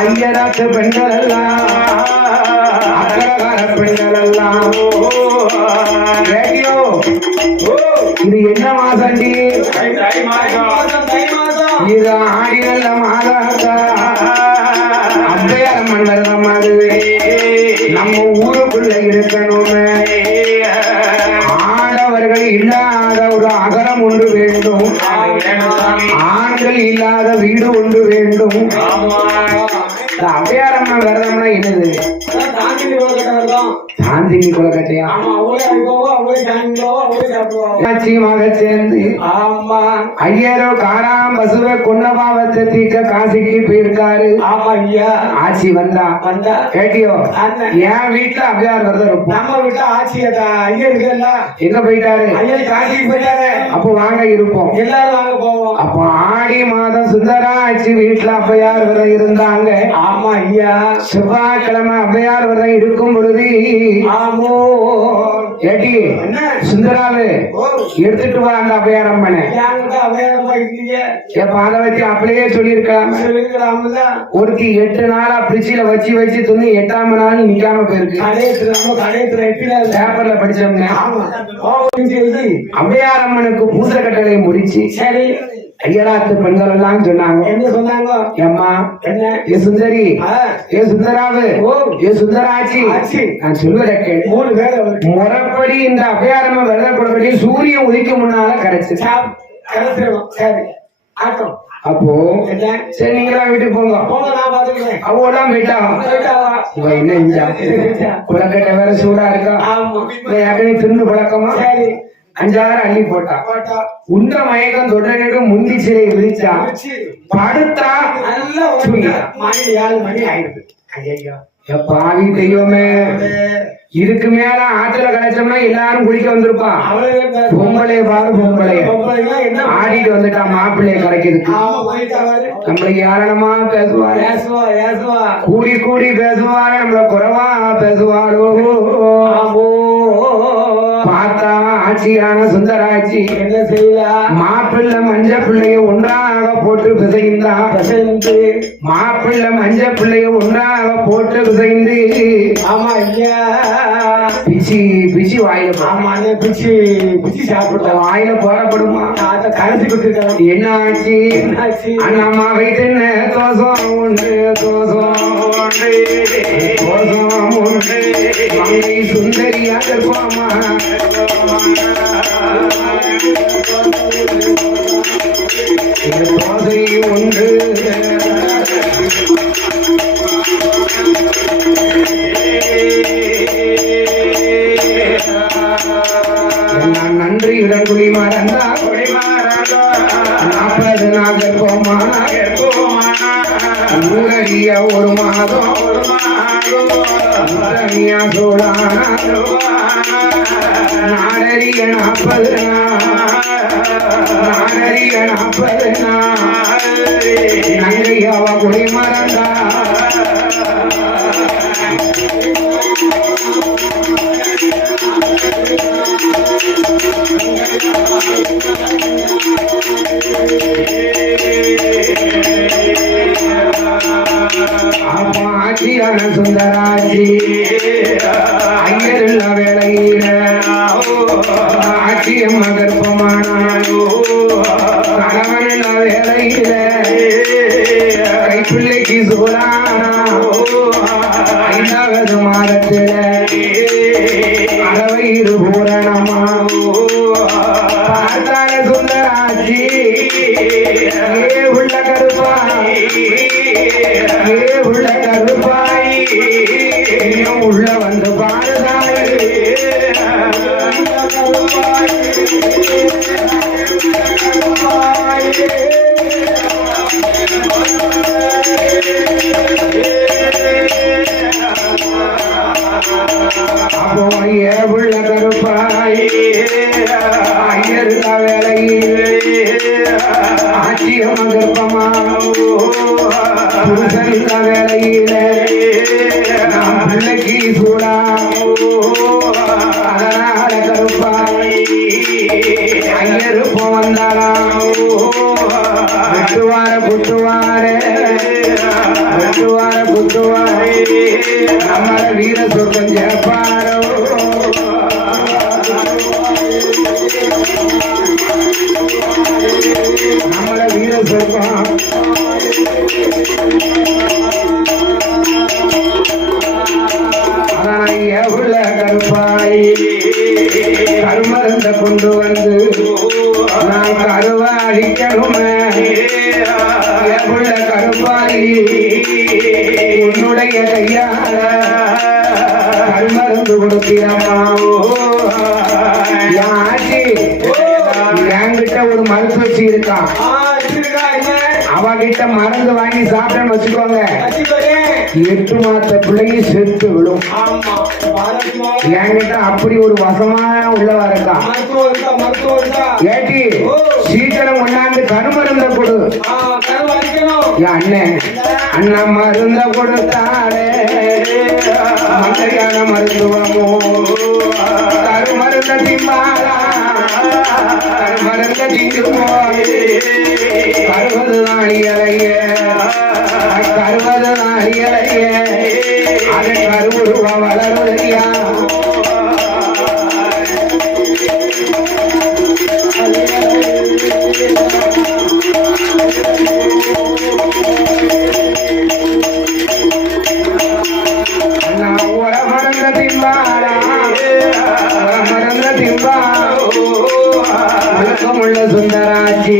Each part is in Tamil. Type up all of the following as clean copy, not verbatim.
ஐயராத்து பெண்கள் எல்லாம் அக்கரகார பெண்கள் எல்லாம் ரேடியோ இது என்ன மாசண்டி? இது ஆடி நல்ல மாதா அத்தையாரம்மன் விரதம் அது நம்ம ஊருக்குள்ள இருக்கணுமே. ஆடவர்கள் இல்லாத ஒரு அகரம் ஒன்று வேண்டும், ஆண்கள் இல்லாத வீடு ஒன்று வேண்டும். அவ்வையாரம்மன் விரதம்னா என்னது? சாந்தினி கொலக்கட்டையா சேர்ந்து ஐயரோ காராம் பசுவை கொண்ட பாவத்தை தீக்க காசிக்கு போயிருக்காரு. ஆட்சி வந்தா கேட்டியோ? என் வீட்டுல அவ்வையார் விரதம் இருக்கும். நம்ம வீட்டுல ஆட்சி ஐயர் எங்க போயிட்டாரு? ஐயர் காசிக்கு போயிட்டாரு. அப்போ வாங்க இருப்போம், எல்லாரும் வாங்க போவோம். அப்போ ஆடி மாதம் சுந்தரா ஆட்சி வீட்டுல அவ்வையார் விரதம் இருந்தாங்க. ஆமா ஐயா, செவ்வாய்க்கிழமை அவ்வையார் விரதம் இருக்கும் பொழுது ஆமோ ஏடி சுந்தராவு எடுத்துட்டு வா அந்த அவ்வையாரம்மனை. அதை வச்சு அப்படியே சொல்லிருக்கலாம். ஒருத்தி 8 நாளா பிரிட்ஜில வச்சு வச்சு துணி 8ஆம் நாள் நிக்காம போயிருக்கு. பேப்பர்ல படிச்சோம்னா அவ்வையாரம்மனுக்கு பூசை கட்டளை முடிச்சு சரி ஐயராத்து பெண்கள் எல்லாம் சொன்னாங்க. என்ன சொன்னாங்க? ஏம்மா ஏ சுந்தரி, ஏ சுந்தராவு, ஏ சுந்தராட்சி, நான் சொல்வதை கேளு. முறைப்படி இந்த அவ்வையாரம்மன் விரதப்படி சூரியன் உதிக்க முன்னால கிடைச்சு அப்போ சரி நீங்களா வீட்டுக்கு போங்க. அவெல்லாம் போயிட்டாங்க. என்ன குளக்கட்டை வேற சூடா இருக்கா? ஏற்கனவே திருந்து பழக்கமா? 5-6 அள்ளி போட்டா உண்ட மயக்கம் தொட்டனுக்கு முந்தி சிலை விரிச்சா படுத்தா மணி ஆயிடுது. பாவி தெய்வமே, இதுக்கு மேல ஆத்துல கிடைச்சோம்னா எல்லாரும் குளிக்க வந்திருப்பான். பொம்பளைய பாரு, பொம்பளைய ஆடிட்டு வந்துட்டா மாப்பிள்ளைய கிடைக்கிறதுக்கு. நம்மள ஏளனமா பேசுவாரு, கூடி கூடி பேசுவாரு, நம்மள குறைவா பேசுவாரோ. பார்த்தா ஆட்சியான சுந்தராட்சி என்ன செய்யல? மாப்பிள்ளை மஞ்ச பிள்ளைய ஒன்றாக போட்டு பிசைந்தா. மாப்பிள்ளை மஞ்ச பிள்ளைய ஒன்றாக போட்டு பிசைந்து ஆமா ஐயா பிச்சி பிச்சி வாயில. ஆமா பிச்சி பிச்சி சாப்பிட வாயில போடப்படுமா? கரைச்சி கொடுத்துருக்காங்க. என்ன ஆச்சு? அண்ணம்மா வைத்து தோசம் உண்டு, தோசம் உண்டு, தோசம் உண்டு. மங்கை சுந்தரியாக இருப்பாமா தோசை உண்டு. நன்றி இடம் குடிமாறா 40 நாகர் போமான ஊரடிய ஒரு மாதம் சோழான நாடறிய 40 நாடறிய 40 நங்கையாவ குடிமறந்தா. ஆட்சியான சுந்தராட்சி ஐயருள்ள வேளையில ஆட்சியம் கர்ப்பமானாலோ கணவனுள்ள வேளையில கைப்பிள்ளைக்கு சூழானா 5வது மாதத்தில அறவயிறு பூரணமா பார்த்தால சுந்தராட்சி உள்ள கருப்பாய், உள்ள கருப்பாய் உள்ள வந்து பாருதாய். அப்போ உள்ள கருப்பாய் ஐயருக்க வேலையில் ஆட்சியம் கர்ப்பமா புருஷனுக்க வேலையில பிள்ளைக்கு சூடா அதனால கருப்பாய் ஐயரு போந்தாரா விட்டுவார புட்டுவார வெட்டுவார குத்துவாரே நம்மள வீர சொர்க்கம் ஜெயப்பாரோ நம்மள வீர சொர்க்கம் உள்ள கருப்பாய் கருமருந்த கொண்டு வந்து நான் கருவா அடிக்கணுமே உள்ள கருப்பாய் உன்னுடைய கையால கருமருந்து கொடுத்தீரம்மா ஆட்சி என்கிட்ட ஒரு மருத்துவச்சி இருக்கான் அவகிட்ட மருந்து வாங்கி சாப்பிட்டேன்னு வச்சுக்கோங்க 8 மாத பிள்ளையும் செத்து விடும் என்கிட்ட அப்படி ஒரு வசமான உள்ளவா இருக்கா ஏட்டி சீக்கிரம் கொண்டாந்து கருமருந்த கொடு அண்ணன் அண்ணா மருந்த கொடுத்தாரே மலையான மருத்துவமோ கருமருந்த திம்பாரா கருமருந்த திங்குமோ கருவது நாளியலைய கருவது நாளியலைய அது கருவுருவா வளருதையா மறந்த திம்பாரா மறந்த திம்பா வழக்கமுள்ள சுந்தராட்சி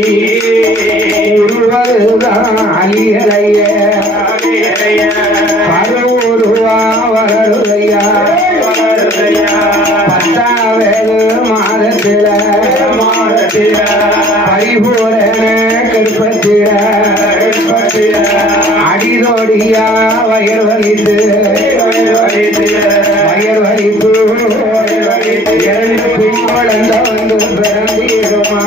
உருவதுதான் அலியலைய கருவுருவா வளருதையா 10வது மாதத்தில பரிபூரண கற்பத்தில அடிதோடியா வயர் வலித்து வயர் வலிப்பு 2 பெண் குழந்தை வந்து பிறந்திடுமா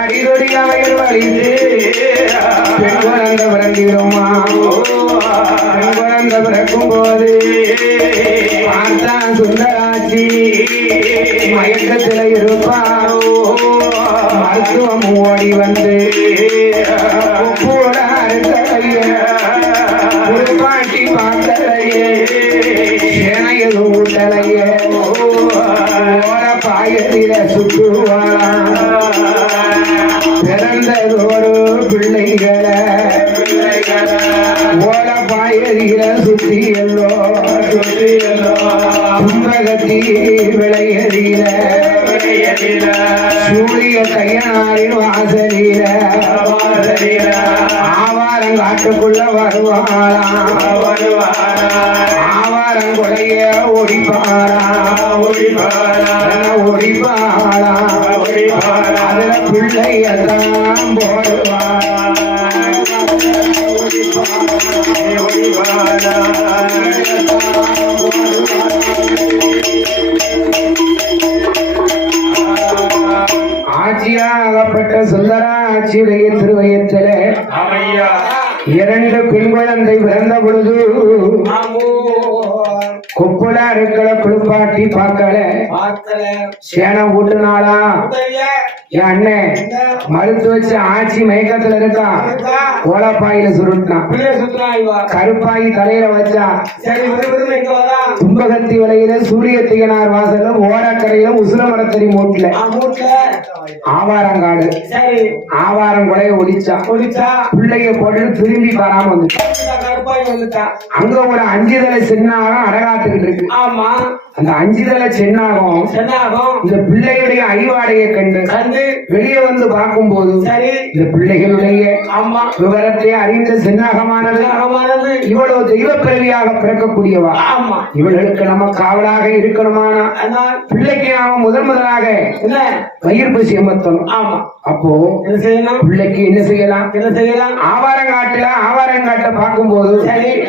அடிதோடியா வயர் வலித்து பெண் குழந்தை பிறந்திடுமா பெண் குழந்தை பிறக்கும் போது பார்த்தா சுந்தராட்சி மயக்கத்துல இருப்பாரோ மருத்துவம் ஓடி வந்து பாட்டி பார்த்தலையே சேனையில் ஊட்டலையே ஓர பாயத்தில சுற்றுவாளா பிறந்ததொரு பிள்ளைகளை ஓர பாயதில சுத்தி எல்லோ துன்பகத்தி விளையதில சூரிய கையனாரின் வாசலில ஆவாரம் காட்டுக்குள்ள வருவாளா ஆவாரம் கொடைய ஒடிப்பாரா ஒடிப்பாளா அதுல பிள்ளையெல்லாம் போடுவா ஆட்சியாகப்பட்ட சுந்தராட்சியுடைய திருவயத்தில 2 பெண் குழந்தை பிறந்த பொழுது கொப்புளாருக்கள குளிப்பாட்டி பார்க்கல சேனம் ஊட்டுனாளா என் அண்ணன் மறுத்து வச்சு ஆட்சி மயக்கத்துல இருக்கா ஓலப்பாயில சுருட்டான் கருப்பாயி தலையில வச்சா தும்பகத்தி வலையில சூரிய திகனார் வாசல்ல ஓரக்கரையில உசுர மரத்தறி மூட்டுல ஆவாரங்காடு ஆவாரம் கொலைய ஒடிச்சா பிள்ளைய போட்டு திரும்பி வராம வந்துட்டா அங்க ஒரு 5 தலை சின்னாகம் அடகாத்துக்கிட்டு இருக்கு அந்த 5 தலை சின்னாகம் இந்த பிள்ளையுடைய ஐவாடையை கண்டு வெளியே வந்து பார்க்கும் போது இந்த பிள்ளைகளுடைய அம்மா விவரத்தை அறிந்த சின்னாகமானது இவ்வளவு தெய்வ பிறவியாக பிறக்கக்கூடியவா இவர்களுக்கு நம்ம காவலாக இருக்கணுமானா பிள்ளைக்கு நாம முதலாக வயிறு பசி எமத்தணும் அப்போ என்ன செய்யணும்? பிள்ளைக்கு என்ன செய்யலாம்? ஆவாரங்காட்டை பார்க்கும்போது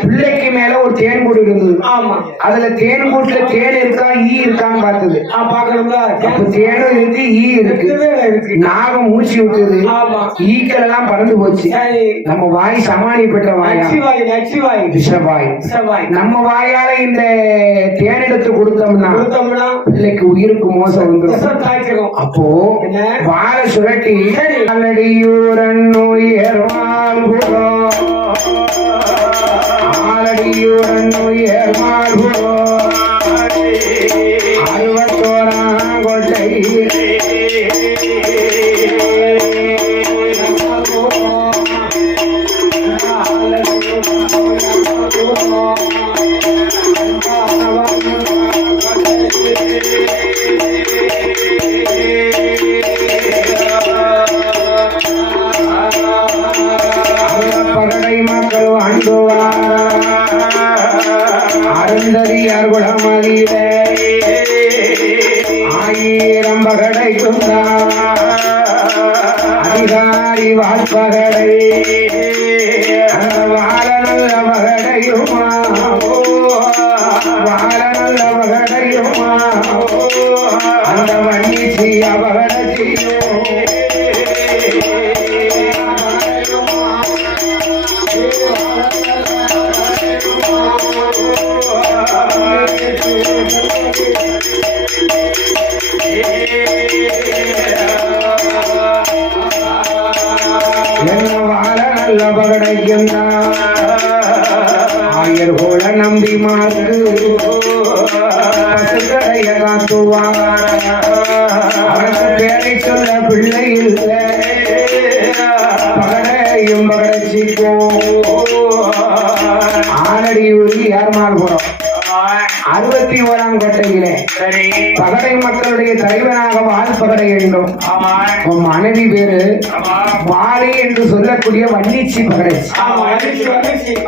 பிள்ளைக்கு மேல ஒரு தேன் கூடு இருந்தது. ஆமா, அதுல தேன் கூட்டுல தேன் இருக்கா ஈ இருக்கான்னு பார்த்தது. பாக்கணும்ல. அப்ப தேனும் இருக்கு ஈ இருக்கு. நாகம் மூச்சு விட்டது. ஈக்கள் எல்லாம் பறந்து போச்சு. நம்ம வாய் சமாளி பெற்ற வாயா, விஷவாய். நம்ம வாயால இந்த தேன் எடுத்து கொடுத்தோம்னா பிள்ளைக்கு உயிருக்கு மோசம் வந்துடும். அப்போ வாழை சுரட்டி ஆலடியூரன் உயர்வான் அறுபத்தோராம் கொட்டை பகடை மக்கள் வாழ்ந்துவார் அருந்ததியார் குணமதியில ஆயிரம் பகடை அதிகாரி வாய்ப்பகடை வாழ நல்ல பகடையுமா, வாழ நல்ல பகடையுமா, அந்த வன்னிச்சி அபகடச்சியோ என்ன வாழ நல்ல பகடைக்கும் ஆயர் போல நம்பி மாறு பசுக்கடைய காத்துவார். அவனுக்கு பேரை சொல்ல பிள்ளை இல்லை, பகடையும் பகடச்சிக்கோ. ஆனடி ஊரி யார்மால் புறம் 61ஆம் கோட்டையிலே பகடை மக்களுடைய தலைவனாக வாழ்பகடை என்றும் மனைவி பேரு வாழி என்று சொல்லக்கூடிய வன்னிச்சி பகடை.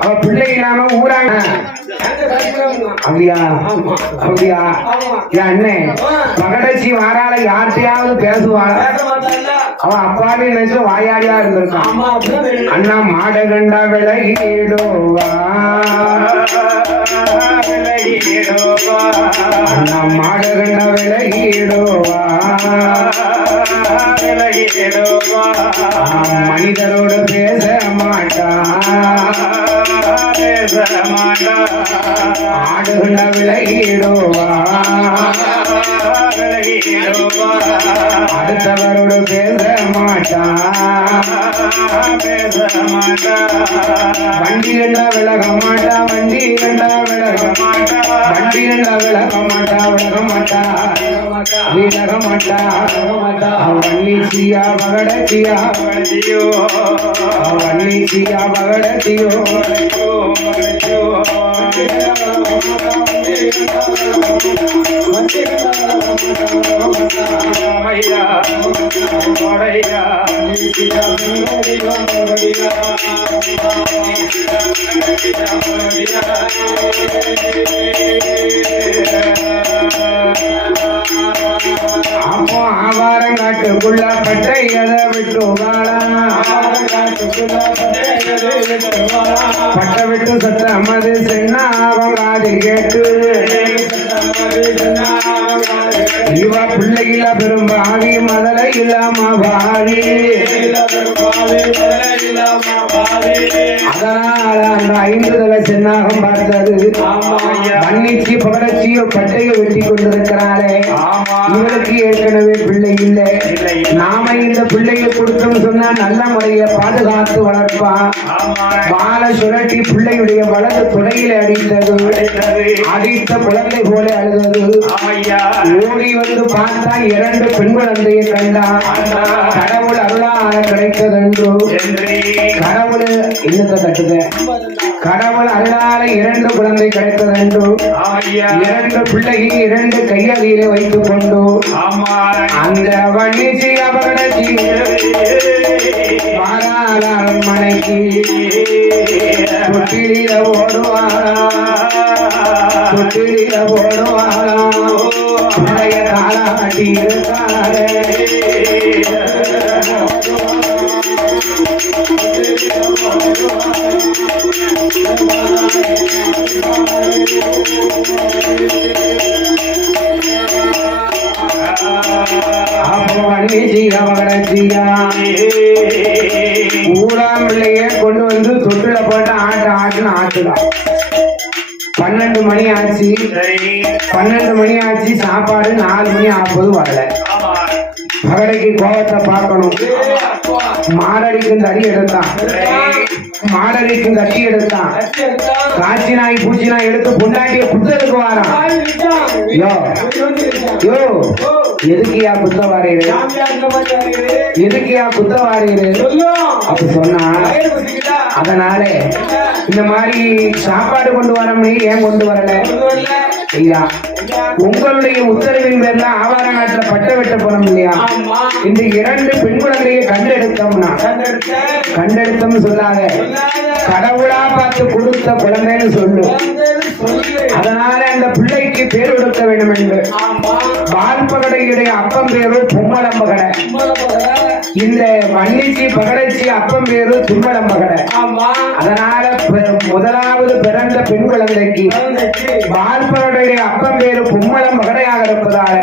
அவ பிள்ளை இல்லாம ஊராங்க. அப்படியா? அப்படியா? என் அண்ணன் பகடச்சி வாரால யார்கிட்டயாவது பேசுவாள? அவன் அப்பாவே நினைச்சு வாயாடியா இருந்திருக்கான். அண்ணா மாட கண்டா விலகிடுவா, அண்ணா மாட கண்டா விலகிடுவா, மனிதரோடு பேச மாட்டா, ஆடுகண்ட விலகிடுவா, அடுத்தவரோடு பேச மாட்டா, வண்டி கண்டா விலக மாட்டா, வண்டி கண்டா விலக மாட்டா, வண்டி கண்டா விலக மாட்டா, விலக மாட்டா, விலக மாட்டா. வன்னிச்சியா பகடச்சியா, வன்னிச்சியா பகடச்சியோ. அப்போ ஆவாரங்காட்டுக்குள்ள பட்டை எதை விட்டு வாழா, பட்டை விட்டு சத்தம் அது சென்னாவங்காது கேட்டு இவ பிள்ளையில பெரும்பாவி மதல இல்லாம வாழி. அதனால அந்த 5 தலை சென்னாகம் பார்த்தது வன்னிச்சி பகடச்சியோ பட்டையை வெட்டி கொண்டிருக்கிறாளே, இவளுக்கு ஏற்கனவே பிள்ளை இல்லை. நாம இந்த பிள்ளையை கொடுத்தோம் சொன்னா நல்ல முறைய பாதுகாத்து வளர்ப்பா. வாழை சுரட்டி பிள்ளையுடைய வலது துணையில அடித்தது, அடித்த குழந்தை போல அழுதது. ஓடி வந்து பார்த்தா 2 பெண் குழந்தையை கண்டா. கடவுள் அருளாக கிடைத்ததென்று கடவுள் இன்னத்தை தட்டுத, கடவுள் அருளால 2 குழந்தை கிடைத்ததென்று 2 பிள்ளையை 2 கையடியிலே வைத்துக் கொண்டு அந்த வன்னிச்சி அபகடச்சி அரண்மனைக்கு தொட்டிலில ஓடுவாரா, தொட்டிலில ஓடுவாரா. பிள்ளைய தாளாட்டி இருக்காரே ஊராம் பிள்ளைய கொண்டு வந்து தொட்டில போட்டு ஆட்டுன்னு ஆட்டுதான். 12 மணி ஆச்சு. 12 மணி ஆச்சு. சாப்பாடு 4 மணி ஆகும்போது வரல. பகடைக்கு கோவத்தை பார்க்கணும். மாரடிக்கும் தடி எடுத்தான். மாடடிக்கும் தட்டி எடுத்தான். காட்சி நாய் பூச்சி நாய் எடுத்து பொண்டாட்டிய புத்தருக்கு வாரான். யோ யோ எதுக்கியா குத்த வாரீரு? எதுக்கியா குத்த வாரீரு அப்படி சொன்னா, அதனால இந்த மாதிரி சாப்பாடு கொண்டு வரமே ஏன் கொண்டு வரல ஐயா? உங்களுடைய உத்தரவின் பேர்ல ஆவார நாட்டுல பட்ட வெட்ட போனோம் இல்லையா? இந்த 2 பெண் குழந்தையை கண்டெடுத்தோம்னா, கண்டெடுத்தோம்னு சொல்லாத, கடவுளா பார்த்து கொடுத்த குழந்தைன்னு சொல்லு. அதனால அந்த பிள்ளைக்கு பேர் கொடுக்க வேண்டும் என்று வால்பகடையுடைய அப்பம் பேரு பொம்மலம்பகடை, இந்த மன்னிச்சி பகடைச்சி அப்பம் பேரு தும்மலம்பகடை. அதனால முதலாவது பிறந்த பெண் குழந்தைக்கு வால்பகடையுடைய அப்பம் பேரு பொம்மலம் மகடையாக இருப்பதால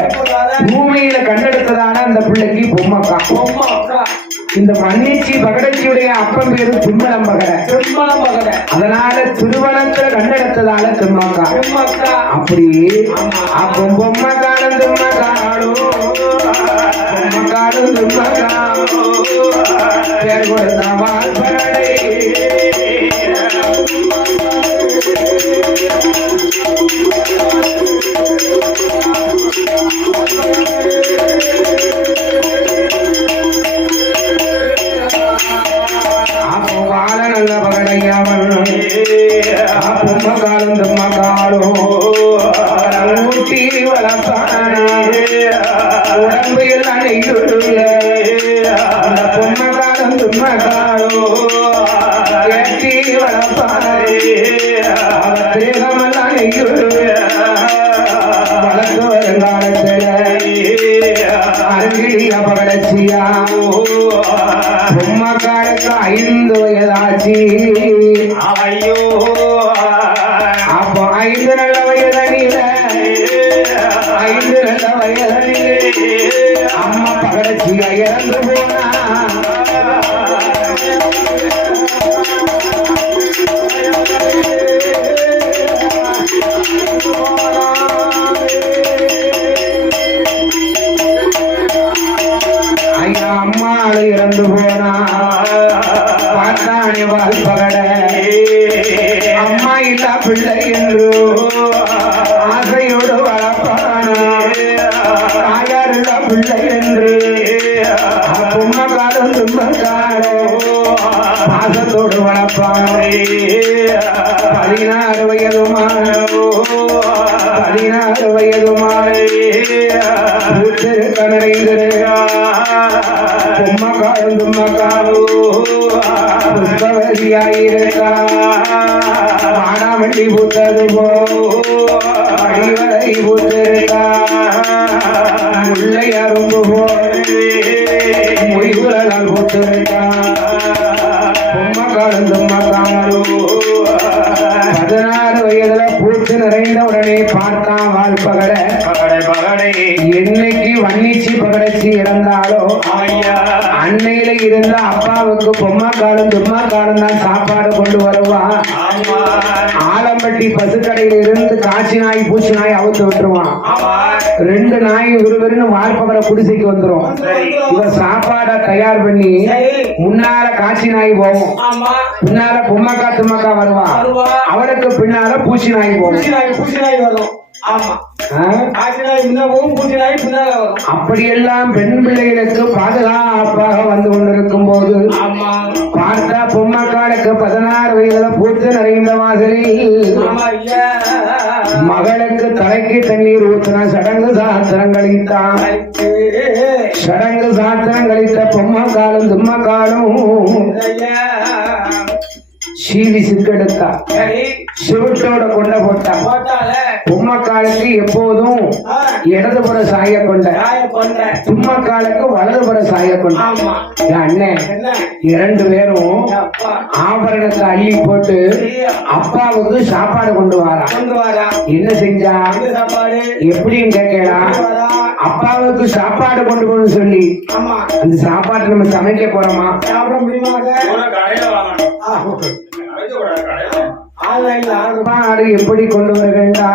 பூமியில கண்டெடுத்ததால அந்த பிள்ளைக்கு பொம்மக்கா. இந்த மன்னிச்சி பகடச்சியுடைய அப்பம் பேரு தும்மலம் மகடை. அதனால திருவனத்துல கண்டெடுத்ததால தும்மக்கா. அப்படி அப்போ பொம்மக்காலும் தும்மக்காலும் பொம்மக்காலும் தும்மக்காலும் பேர் கொடுத்த வால்பகடை. நல்ல பகடையாவன் பொம்மக்காலும் தும்மக்காலும் ஊட்டி வளர்ப்பான உடம்பு எல்லாம் நெய்யுள்ள பொம்மக்காலும் தும்மக்காலும் ஏற்றி வளர்ப்பான தேகமெல்லாம் நெய்யுள்ள வளர்த்து வருங்காலத்தில் அருங்கிலிய பகடச்சியா பொம்மக்காலுக்கு 5 வயதாச்சு. ஐயோ அப்போ 5 நல்ல வயதனில 5 நல்ல வயதனிலே அம்மா பகடச்சியா இறந்து போனா. ஐயா அம்மாள் இறந்து போனா. பார்த்தானே வால்பகட அம்மா இல்ல பிள்ளை என்று ஆசையோடு வளர்ப்பானா. தாயார் இல்ல பிள்ளை என்று பொம்மக்காலும் தும்மக்காலும் பாசத்தோடு வளர்ப்பானோ. 16 வயதுமான 16 வயதுமான பொம்மக்காலும் தும்மக்காலும் புஷ்பவதியாயிருக்கா. மானாவட்டி பூத்தது போ அடிவரை பூத்திருக்கா. முல்லை அரும்பு போல் மொழிகுழலால் பூத்திருக்கா. பொம்மக்காலும் தும்மக்காலும் 16 வயதுல பூத்து நிறைந்த உடனே பார்த்தான் வால்பகடை. என்னைக்கு வன்னிச்சி பகடச்சி இறந்தாலோ அன்னையில இருந்த அப்பாவுக்கு பொம்மக்காலும் தும்மக்காலும் தான் சாப்பாடு கொண்டு வருவான். ஆலம்பட்டி பசுக்கடையில இருந்து காட்சி நாய் பூச்சி நாய் அவுத்து விட்டுருவான். 2 நாய் விறுவிறுன்னு வால்பகடை குடிசைக்கு வந்துரும். இவ சாப்பாட தயார் பண்ணி முன்னால காட்சி நாய் போவோம், பின்னால பொம்மக்கா தும்மக்கா வருவா, அவனுக்கு பின்னால பூச்சி நாய் போவோம். அப்படியெல்லாம் பெண் பிள்ளைகளுக்கு பாதுகாப்பாக வந்து கொண்டிருக்கும் போது பார்த்தா பொம்மக்காலுக்கு 16 வயதுல பூத்து நிறைந்த வாசலில் மகளுக்கு தலைக்கு தண்ணீர் ஊற்றின சடங்கு சாஸ்திரம் கழித்தான். சடங்கு சாஸ்திரம் கழித்த பொம்மக்காலும் தும்மக்காலும் சீவி சிக்கெடுத்தா. சிவட்டோட கொண்ட போட்டா. பொம்மக்காலுக்கு எப்போதும் இடதுபுற சாய கொண்ட, தும்மக்காலுக்கு வலதுபுற சாய கொண்ட. அண்ணன் 2 பேரும் ஆபரணத்தை அள்ளி போட்டு அப்பாவுக்கு சாப்பாடு கொண்டு வாரா. என்ன செஞ்சா எப்படின்னு கேட்கலாம். அப்பாவுக்கு சாப்பாடு கொண்டு போகணும்னு சொல்லி அந்த சாப்பாட்டை நம்ம சமைக்க போறோமா? சாப்பிட முடியுமா? ஆடு எப்படி கொண்டு வருகின்றா?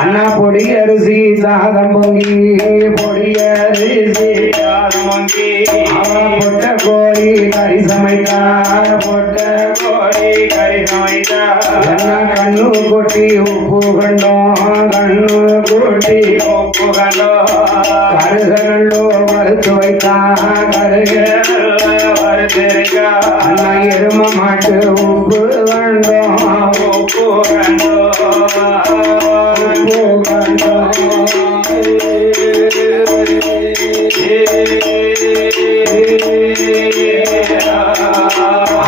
அண்ணா பொடி அரிசி சாதம் பொங்கி, பொடி அரிசி சாதம் பொங்கி, பொட்ட கோழி கறி சமைத்தா, பொட்ட கோழி கறி சமைத்தா, கண்ணு கொட்டி உப்பு கண்டோம், கண்ணு கொட்டி உப்பு கண்டோம், கருகல்லோ வறுத்து வைத்தா, கருகல்ல வறுத்து வைத்தா, அண்ணா எரும மாட்டு உப்பு கண்டோம், உப்பு கண்டோம், உப்பு கண்டோம்.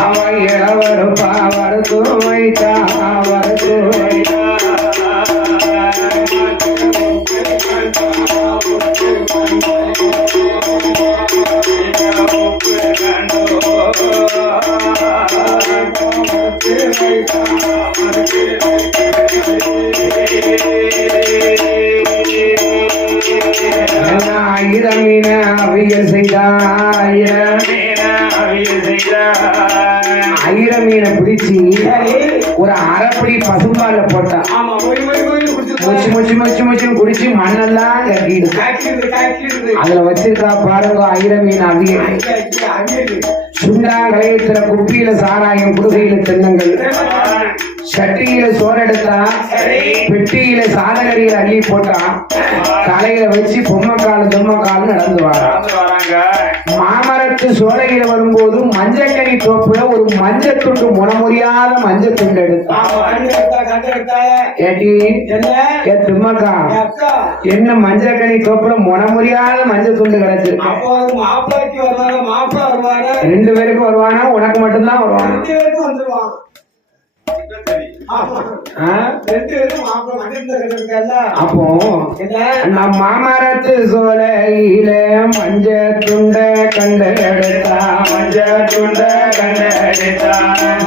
அவன் இளவருப்பா வறுத்து வைத்தா, வறுத்து வைத்தா, ஆயிரம் மீன அவியல் செய்தா, ஆயிரம் மீனை பிடிச்சி ஒரு அரைப்படி பசும்பால போட்டா, மொச்சு மொச்சு மொச்சு மொச்சு குடிச்சு மண்ணெல்லாம் கட்டிடுது. அதுல வச்சிருக்கா பாருங்க ஆயிரம் மீன் அவியல். சுண்டா கலையத்துல குப்பியில சாராயம், குடுகையில தென்னங்கள், சட்டியில சோறெடுத்தா, பெட்டியில சாதகரியில அள்ளி போட்டா, தலையில வச்சு பொம்மக்காலம் தொம்மக்காலம் நடந்து வராங்க. மாமரத்து சோலையில வரும்போது மஞ்சக்கனி தோப்புல ஒரு மஞ்சள் துண்டு, முனமுறியாத மஞ்சள் துண்டு எடுத்தா. தும்மக்கா என்ன மஞ்சக்கனி தோப்புல முனமுறியாத மஞ்சள் துண்டு கிடைச்சு? 2 பேருக்கு வருவானா? உனக்கு மட்டும்தான் வருவானா? அப்போ நம் மாமரத்து சோலையில மஞ்ச துண்ட கண்ட எடுத்தா, மஞ்ச துண்ட கண்ட எடுத்தா,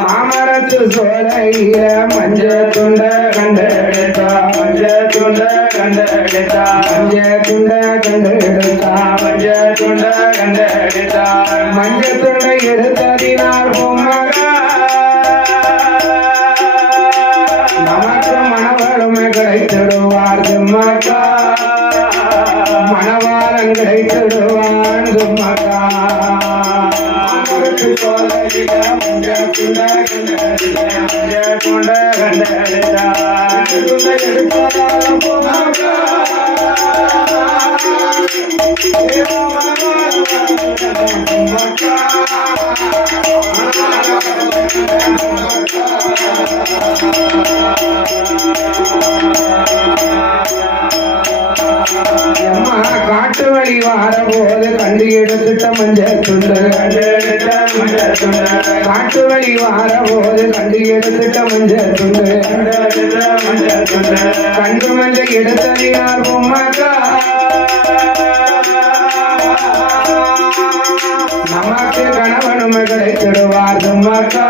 மாமரத்து சோலையில மஞ்ச துண்ட கண்ட எடுத்தா, மஞ்ச துண்ட கண்ட எடுத்தா, மஞ்ச துண்ட கண்ட எடுத்தா, மஞ்ச துண்ட கண்ட எடுத்தா, மஞ்ச துண்ட எடுத்ததினால் பொம்மகா நமக்கு மணவருமை கிடைத்திடுவார் தும்மக்கா, மணவாளன் கிடைத்திடுவான் தும்மக்கா. மஞ்ச துண்ட கண்டடிதா, மஞ்ச துண்ட கண்டடிதா, காட்டு வழி வார போது கண்டு எடுத்துட்ட மஞ்சள் துண்டு, காட்டு வழி வார போது கண்டு எடுத்துட்ட மஞ்சள் துண்டு, கண்டு மஞ்சள் எடுத்ததினார் பொம்மக்கா நமக்கு கணவனுமை கிடைத்திடுவார் தும்மக்கா,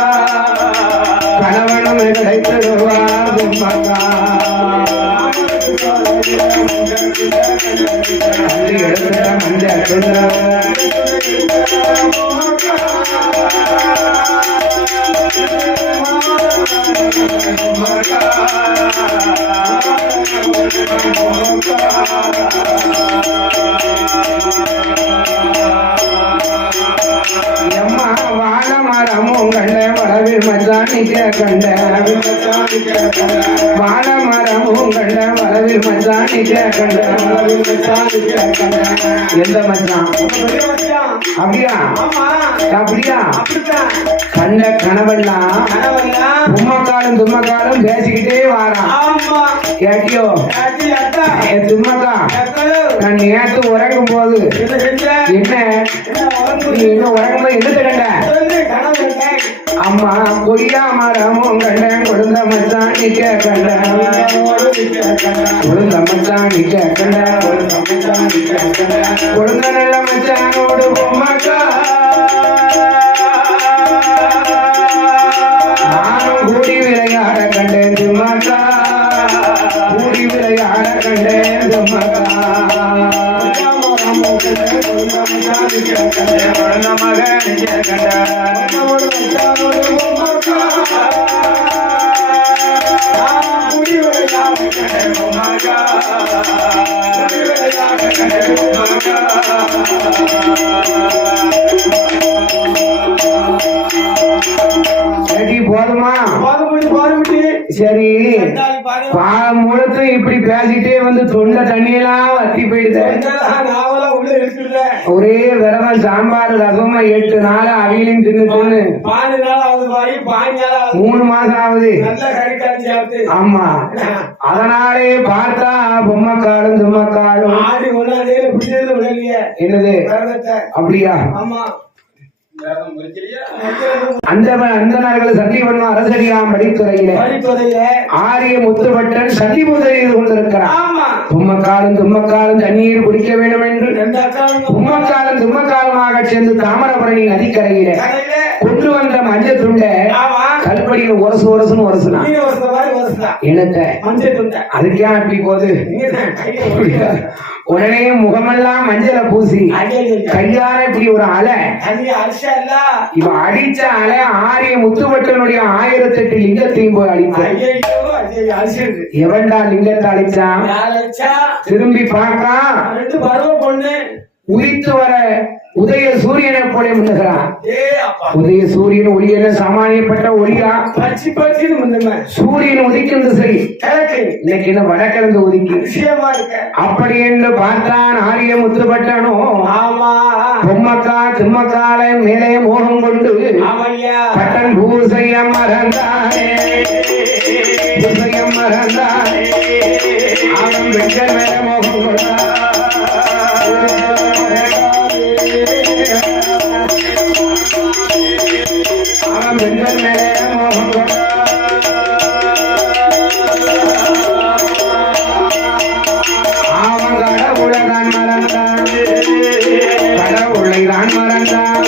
கணவனுமை கிடைத்திடுவார் தும்மக்கா. எடுத்துட்ட மஞ்சள் துண்டு எம்மா வாழ மரமும் கண்ட வளவில் மச்சானிக்க கண்ட, வாழ மரமும் கண்ட வளவில் மச்சானிக்க கண்ட, எந்த மச்சான்? அப்படியா? அப்படியா? கண்ட கணவெல்லாம் உம்மக்காலும் தும்மக்காலும் பேசிக்கிட்டே வாரான். கேட்டியோ தும்மக்கா? நான் நேத்து உறங்கும் போது என்ன நீ இன்னும் உறங்கும் போது என்ன கண்ட அம்மா கொய்யா மரமும் கண்டேன் கொடுந்த மச்சான் நிக்க கண்டேன் கொடுந்த மச்சான் நிக்க கண்டேன் கொடுந்த நல்ல மச்சானோடு பொம்மாக்கா நானும் கூடி விளையாட கண்டேன் தும்மாக்கா கூடி விளையாட கண்டேன் தும்மாக்கா சரி போதுமா சரி மூலத்தை இப்படி பேசிட்டே வந்து தொண்டை தண்ணியெல்லாம் வத்தி போயிடுது ஒரே விரதம் சாம்பார் ரசமா 8 நாள் அவியலையும் தின்னு 3 மாசம் ஆகுது ஆமா அதனாலே பார்த்தா பொம்மைக்காலும் தும்மக்காலும் என்னது அப்படியா அந்தனர்கள் சத்தியவன்ம அரசடியாம் படித்துறையில ஆரிய முத்துவட்டன் சதி முதல் செய்து கொண்டிருக்கிறார். தும்மக்காலும் தண்ணீர் குடிக்க வேண்டும் என்று தும்மக்காலமாக சேர்ந்து தாமிரபரணி நதிக்கரையில கொண்டு வந்த மஞ்சள் துண்டை கல்படியில ஒரசுன்னு ஒரசுனா அதுக்கே அப்படி போகுது. உடனே முகமெல்லாம் மஞ்சளை பூசி கையால இப்படி ஒரு அலை இவ அடிச்ச அலை ஆரிய முத்துவட்டனுடைய 1008 லிங்கத்தையும் போய் அடித்தான். எவன்டா லிங்கத்தை அடிச்சான்? திரும்பி பார்க்கா உயித்து வர உதய சூரியனை போல முன்னுகிறான். உதய சூரியன் ஒளி என்ன சாமானியப்பட்ட ஒளியா? சூரியன் உதிக்கும் திசை இன்னைக்கு என்ன வடக்கிழந்து ஒதுக்கி அப்படி என்று பார்த்தான் ஆரிய முத்துப்பட்டனோ. பொம்மக்கா திம்மக்கால மேலே மோகம் கொண்டு பட்டன் பூசையம் மறந்தானே அவன் வெட்ட மேல மோகம் கொண்டான். கடவுளைதான் மறந்தான்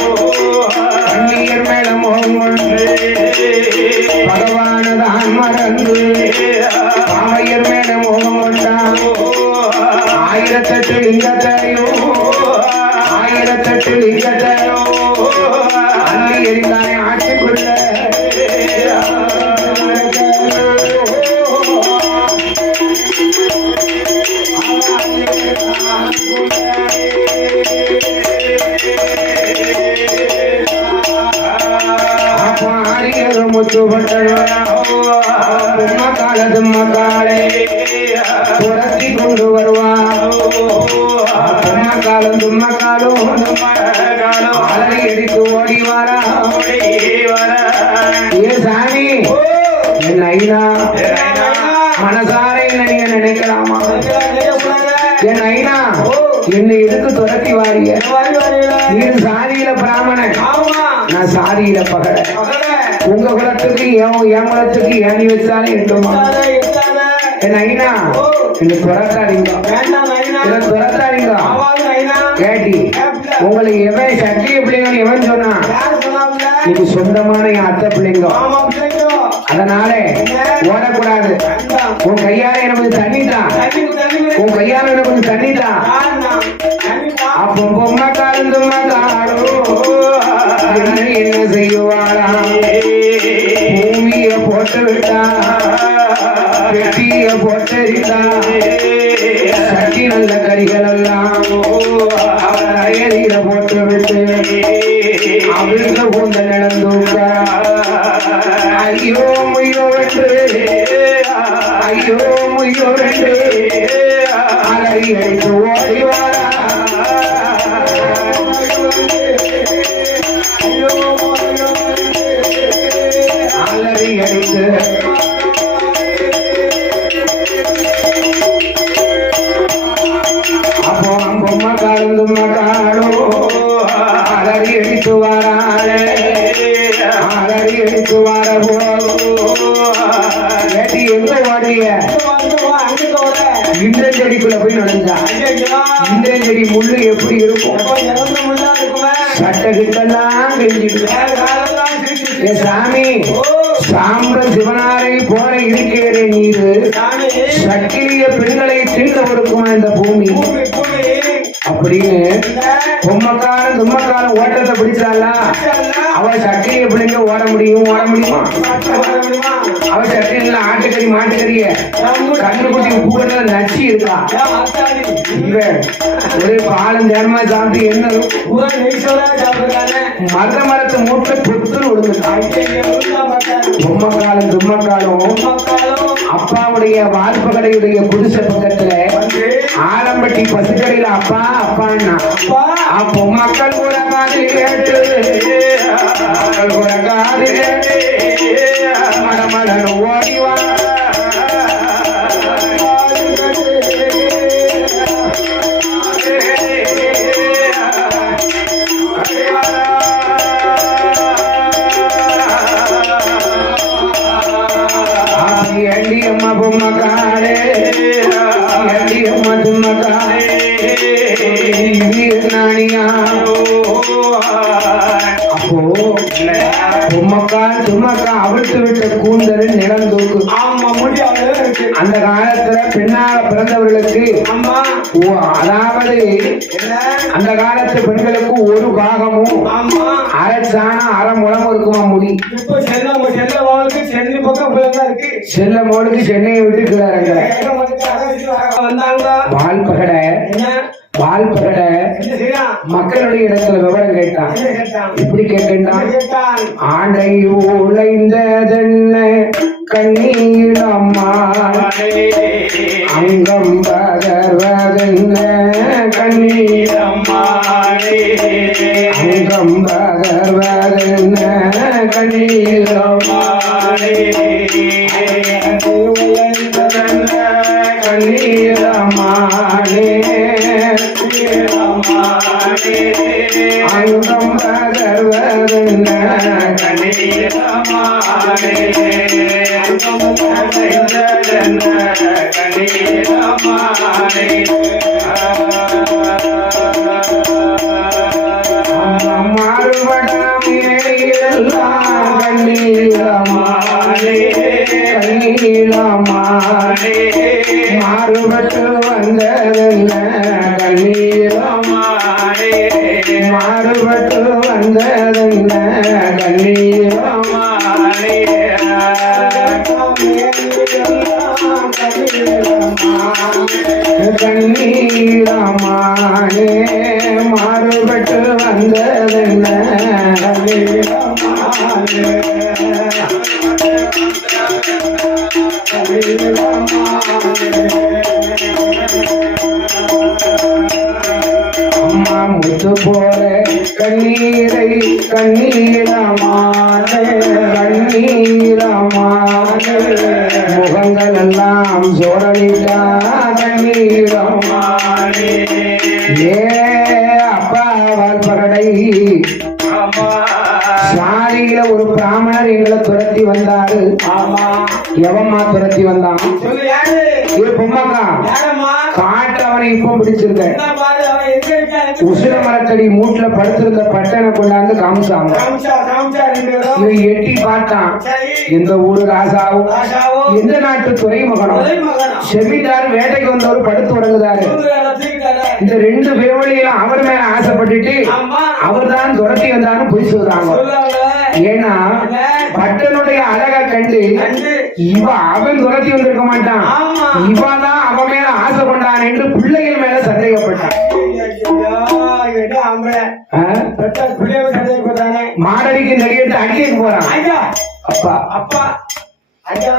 கண்ணீர் மேல மோகம் கொண்டு பகவானதான் மறந்து பாவையர் மேல மோகம் கொண்டான். 1008 லிங்கத்தையோ அள்ளி எரிந்தானே ஆட்சிக்குள்ள தும்மக்காலே துரத்தி கொண்டு வருவான். தும்மக்காலும் அலறி எடுத்து ஓடி வரா. ஏ சாமி என் ஐயா மனசார என்ன நீங்க நினைக்கலாமா? என் ஐயா என்னை எதுக்கு துரத்தி வாரிய? நீ சாதியில பிராமணன், நான் சாதியில பகட. உங்க குலத்துக்கு என் குலத்துக்கு ஏணி வச்சாலே எட்டுமா? என் ஐயா என்ன துரத்தாதீங்க கேட்டி. உங்களுக்கு எவன் சத்திய பிள்ளைங்க எவன் சொன்னா? இது சொந்தமான என் அத்தை பிள்ளைங்க. அதனால ஓடக்கூடாது. உன் கையால எனக்கு தண்ணி தான், உன் கையால எனக்கு தண்ணி தான். அப்போ பொம்மைக்காலும் தும்மக்காலும் என்ன செய்வாளா? பூமிய போட்டு விட்டா, வெட்டிய போட்டரித்தா, சட்டி நல்ல கறிகள் எல்லாம் அவள் அயலில போட்டு விட்டு அவளுக்கு பூந்த நடந்துக்க. ஐயோ முய்யோ என்று அலறி அடித்து ஓடி வாரா. அலறி அடித்து அப்போ இந்திரன் செடிக்குள்ள போய் நுழைஞ்சா. இந்திரன் செடி முள்ளு எப்படி இருக்கும்? சட்டை கிட்டெல்லாம் கிழிஞ்சிட்டு. ஏ சாமி, சாம்ப சிவனாரை போல இருக்கிற நீரு சக்கிரிய பெண்களை தீண்டவருக்குமா இந்த பூமி அப்படின்னு பொம்மக்காரன் தும்மக்காரன் ஓட்டத்தை பிடிச்சால. அவ சக்கிரிய பிள்ளைங்க ஓட முடியுமா? அவ சக்கிரில ஆட்டுக்கறி மாட்டுக்கறிய கண்ணுக்குட்டி உப்பு நச்சு இருக்கா. ஒரே பாலும் தேர்மா சாப்பிட்டு என்ன மரத்து மூட்டை பொத்துன்னு விழுந்துட்டான். பொம்மக்காலும் தும்மக்காலும் அப்பாவுடைய வால்பகடையுடைய குடிசை பக்கத்துல ஆலம்பட்டி பசுக்கடையில அப்பா அப்பான்னா அப்போ மக்கள் கூட காது கேட்டு கூட காது கேட்டு மடமடன் ஓடிவா. ஏண்டி அம்மா பொம்மக்காரே, ஏண்டி அம்மா தும்மக்காரே நாணியா. அப்போ பொம்மக்கால் தும்மக்கா அவிழ்த்து விட்ட கூந்தல் நிலம் தூக்கு. அந்த காலத்துல பெண்ணாக பிறந்தவர்களுக்கு அதாவது அந்த காலத்து பெண்களுக்கு ஒரு பாகமும் அரைச்சான அரை முழமும் இருக்குமா முடி. செல்ல மோளுக்கு சென்னையை விட்டுக்கிறாங்க. வால்பகடை வால்பகடை மக்களுடைய இடத்துல விவரம் கேட்டான். இப்படி கேட்கின்றான். ஆண்டை உழைந்ததென்ன கண்ணீரம்மா, அங்கம் பகர்வதென்ன கண்ணீரம்மா, அங்கம் பகர்வதென்ன கண்ணீரம்மா, கண்ணீரம்மானே அங்கம் பகர்வதென்ன கண்ணீரம்மானே கண்ணீரம்மானே மாறுபடாமே எல்லாம் கண்ணீரம்மானே கண்ணீரம்மானே மாறுபட்டு வந்ததென்ன கண்ணீரம்மானே மாறுபட்டு வந்ததென்ன கண்ணீரம்மானே கண்ணீரம்மானே மாறுபட்டு வந்ததென்ன கண்ணீரம்மானே அம்மா முத்து போல கண்ணீரை கண்ணீரமானே கண்ணீரமானே முகங்கள் எல்லாம் சோழனிட்டா கண்ணீரமானே. ஏ அப்பா வால்பகடை சாரியில ஒரு பிராமணர் எங்களை துரத்தி வந்தாரு. எவம்மா துரத்தி வந்தான்? பொம்மக்கா காட்டு அவனை இப்ப பிடிச்சிருக்க உசுர மரத்தடி மூட்டுல படுத்திருந்த பட்டனை கொண்டாந்து காமிச்சாங்க. இவன் எட்டி பார்த்தான். எந்த ஊரு ராசாவும் எந்த நாட்டு துறைமுகனும் செமிதார் வேட்டைக்கு வந்தவர் படுத்து உறங்குதாரு. இந்த ரெண்டு பேவழியிலும் அவர் மேல ஆசைப்பட்டுட்டு அவர் தான் துரத்தி வந்தான்னு போய் சொல்றாங்க. ஏன்னா பட்டனுடைய அழகை கண்டு அவன் துரத்தி வந்திருக்க மாட்டான், இவதான் அவன் மேல ஆசை கொண்டான் என்று பிள்ளைகள் மேல சந்தேகப்பட்டான். மாடடிக்கு நடிகை அடிக்க போறான். அப்பா அப்பா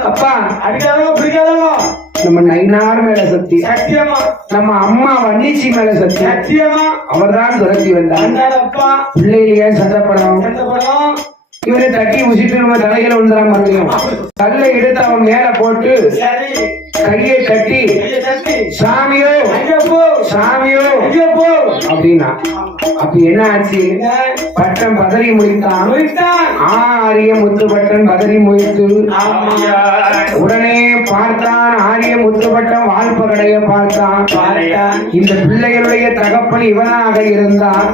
அப்பா அடிக்காதோ நம்ம நைனார் மேல சக்தி சத்தியமா, நம்ம அம்மா வன்னிச்சி மேல சக்தி சத்தியமா, அவர்தான் துரத்தி வந்தார். பிள்ளையிலேயே சண்டப்படம் இவரை தட்டி உசிட்டு நம்ம தலையில விழுந்துறான். மறுபடியும் கல்லை எடுத்து அவன் மேல போட்டு கையை கட்டி சாமியோ சாமியோ அப்படின்னா அப்ப என்ன ஆச்சு? பட்டம் பதறி முடித்தான். ஆரிய முத்துப்பட்டன் பதறி முடித்து உடனே பார்த்தான். ஆரிய முத்துப்பட்டம் வாழ்பகடைய பார்த்தான். இந்த பிள்ளைகளுடைய தகப்பன் இவனாக இருந்தான்.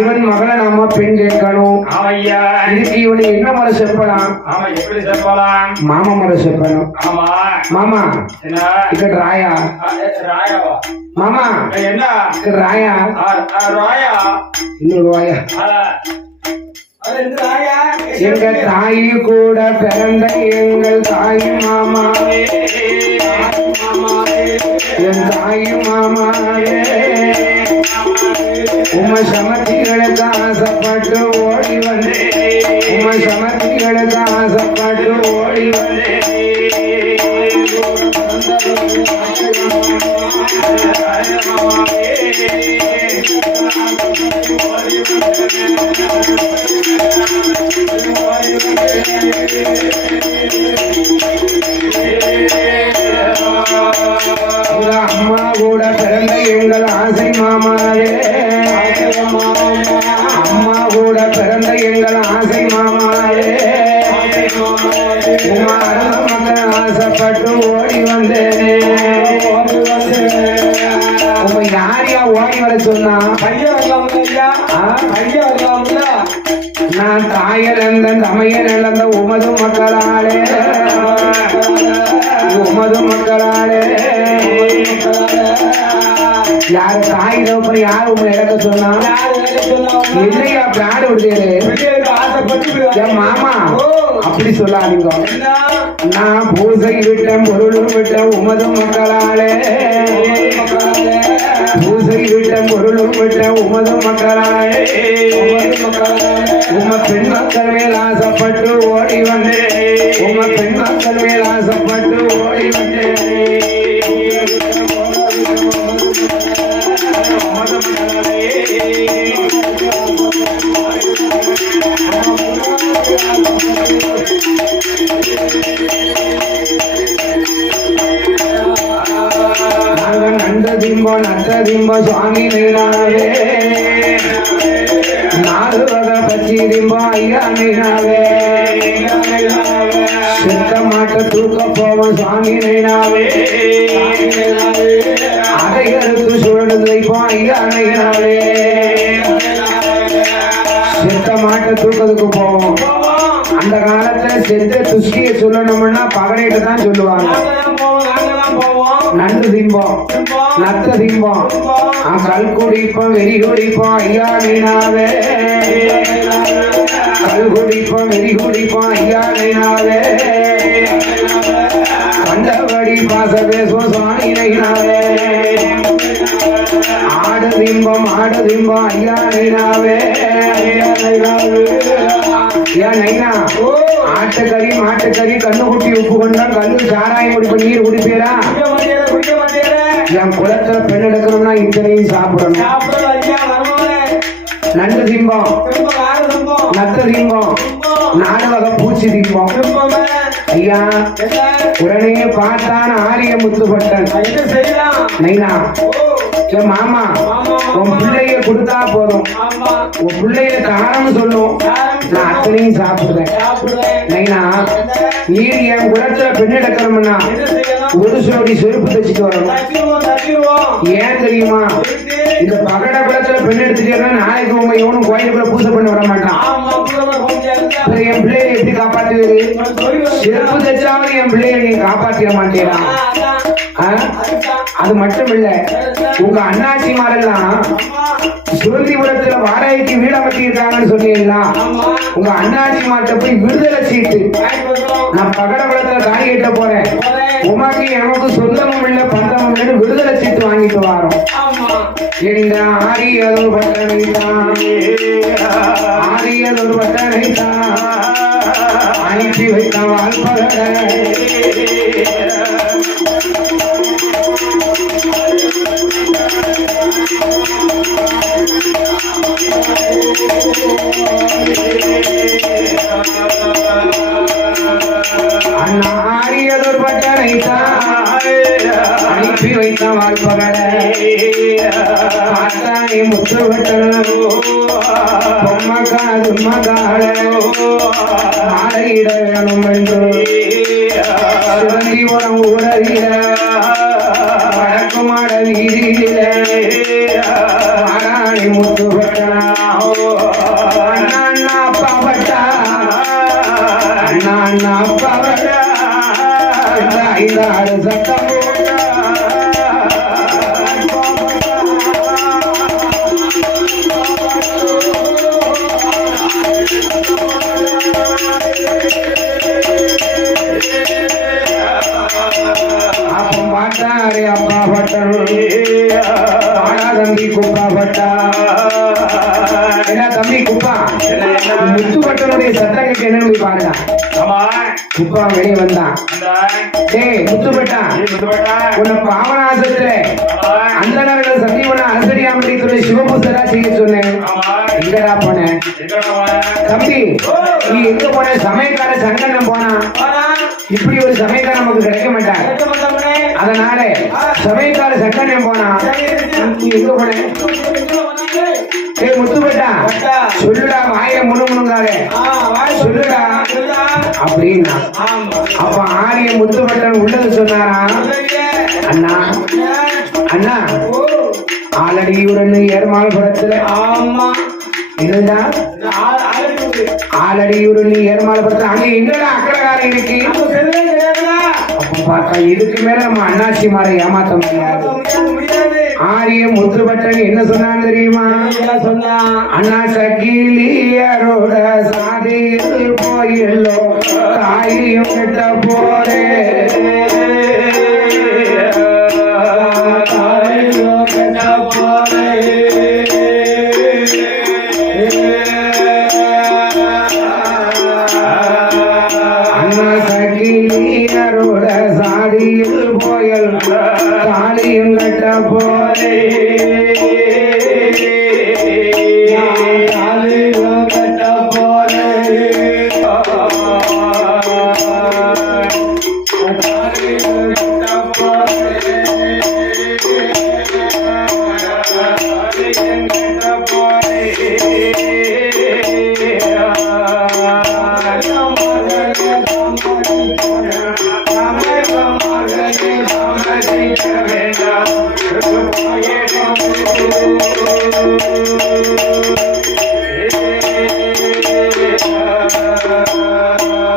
இவன் மகளை நம்ம பெண் கேட்கணும். இதுக்கு இவனை என்ன முறை செப்பலாம்? மாமா முறை செப்பணும். மாமா ఇక్కడ రాయా மாமா என்ன ராயா ராயா இன்னொரு ராயா எங்க தாயி கூட பிறந்த எங்கள் தாய் மாமா என் தாய் மாமா உம சமர்த்திகளுக்கு ஆசைப்பட்டு ஓடி வந்தே உம சமர்த்திகளுக்கு ஆசைப்பட்டு ஓடி வந்தே அம்மா கூட பிறந்த எங்கள் ஆசை மாமாவே அம்மா கூட பிறந்த எங்கள் ஆசை மாமாவே மக்கள் ஆசைப்பட்டு ஓடி வந்தேனே உங்க யாரையா ஓடி வர சொன்னா? நான் தாயலந்தன் தமையலந்த உமது மக்களாலே உமது மக்களாலே யாரு தாய் தோப்பர் யாரு உங்களை இழக்க சொன்னா? இல்லையா பிளாடு விடுதே மாமா அப்படி சொல்லாதீங்க. நான் பூசை விட்டேன் பொருளும் விட்டேன் உமது மக்களாலே பூசை விட்டேன் பொருளும் விட்டேன் உமது மக்களாலே உம பெண் மக்கள் மேல் ஆசைப்பட்டு ஓடி வந்தேன் உம பெண் மக்கள் மேல் ஆசைப்பட்டு ஓடி வந்தேன் நட்டதிம்போ சுவாமி நீனாவே நாலு வகை பச்சி திம்போ ஐயா நீனாவே சித்த மாட்ட தூக்க போவோம் சுவாமி நீனாவே அதை எடுத்து சுழடு வைப்போம் ஐயா நீனாவே சித்த மாட்ட தூக்கத்துக்கு போவோம். அந்த காலத்துல செத்த துஷ்டிய சொல்லணும்னா பகடையிட்டு தான் சொல்லுவாங்க. நண்டு திம்போம் நத்த திம்போம் கல் குடிப்போம் வெறி குடிப்போம் ஐயா நீனாவே கல் குடிப்போம் வெறி குடிப்போம் ஐயா நீனாவே கண்டபடி பாச பேசுவோம் சுவாமி நீனாவே ஆடு திம்போம் ஐயா நீனாவே ஏன் நைனா ஆட்டுக்கறி மாட்டுக்கறி கண்ணு குட்டி உப்பு கொண்டா கல்லு சாராயம் குடிப்ப நீர் குடிப்பீரா? என் குளத்துல பெண் எடுக்கணும்னா இத்தனையும் சாப்பிடணும். நண்டு திம்போம் நத்த திம்போம் நாலு வகை பூச்சி திம்போம் ஐயா. உடனே பார்த்தான் ஆரிய முத்துப்பட்டன். நைனா என் மாமா உன் பிள்ளைய கொடுத்தா போதும் உன் பிள்ளைய காரணம் சொல்லும் நான் அத்தனையும் சாப்பிடுறேன். நைனா நீர் என் குளத்துல பெண் எடுக்கணும்னா ஒரு சோடி செருப்பு தச்சுட்டு வரணும். ஏன் தெரியுமா? இந்த பகட குளத்துல பெண் எடுத்துட்டேன்னா நாளைக்கு உங்க இவனும் கோயிலுக்குள்ள பூஜை பண்ண வர மாட்டான். என் பிள்ளைய எப்படி காப்பாற்றுவது? செருப்பு தச்சாவது என் பிள்ளைய நீ காப்பாற்றிட மாட்டேடா. அது மட்டும் இல்ல உங்க அண்ணாச்சிமாரெல்லாம் சுருந்திபுரத்துல வாடகைக்கு வீடு அமைச்சி இருக்காங்கன்னு சொன்னீங்களா? உங்க அண்ணாச்சிமார்ட்ட போய் விடுதலை சீட்டு நான் பகடகுளத்துல காய் கட்ட போறேன் உமாக்கு எனக்கு சொந்தமும் இல்ல பந்தமும் இல்ல விடுதலை சீட்டு வாங்கிட்டு வரோம். எந்த ஆரியதொரு பட்டனைத்தான் ஆரியதொரு பட்டனைத்தான் அனுப்பி வைத்த வாழ்பகட ஆரியதொரு பட்டனைத்தான் அனுப்பி வைத்த வாழ்பகலை ஆத்தானி முத்துவட்டனும் பொம்மக்கா தும்மக்கால மாலையிட வேணும் என்று சிவந்திபுரம் ஊரறிய வடக்கு மாட வீதியில மாராணி முத்துவட்டனா அண்ணா அண்ணா அப்பா பட்டா அண்ணா அண்ணா அப்பா பட்டா ஐந்தாறு சட்டம் பாட்டாரே அப்பா பட்டன் தம்பி குப்பா பட்டா என்ன தம்பி குப்பா முத்து பட்டனுடைய சத்தங்களுக்கு என்னன்னு பாருங்க குப்பா வெளியே வந்தான் ஏய் முத்துப்பட்டா உன்னை பாவனாசத்துல அந்த நேரத்தில் சத்தியவன அரசடியாமட்டி சொல்லி சிவபூசலா செய்ய சொன்னேன் எங்கடா போனேன் தம்பி நீ எங்க போன சமயக்கார சங்கடம் போனா இப்படி ஒரு சமயக்கார நமக்கு கிடைக்க மாட்டாங்க அதனால சமயக்கார சங்கடம் போனா நீ எங்க போன ஏய் முத்துப்பட்டா சொல்லுடா வாய முணுமுணுங்காலே சொல்லுடா அப்படின்னா அப்ப ஆரிய முத்துப்பட்டன் உள்ளது சொன்னாரா அண்ணா அண்ணா ஆலடியூரன் ஏர்மாலபுரத்துல ஆமா இருந்தா ஆலடியூரன் ஏர்மாலபுரத்துல அங்க எங்கடா அக்கடகாரம் இருக்கு அப்ப பார்த்தா இதுக்கு மேல நம்ம அண்ணாச்சி மாரை ஏமாத்த முடியாது ஆரிய முத்துப்பட்டன் என்ன சொன்னான்னு தெரியுமா சொன்னா அண்ணா சகிலியரோட சாதியில் போயில்லோ தாயும் கிட்ட போரே அண்ணா சகிலியரோட சாதியில் போயல் தாலியும் கட்ட போரே Yeah.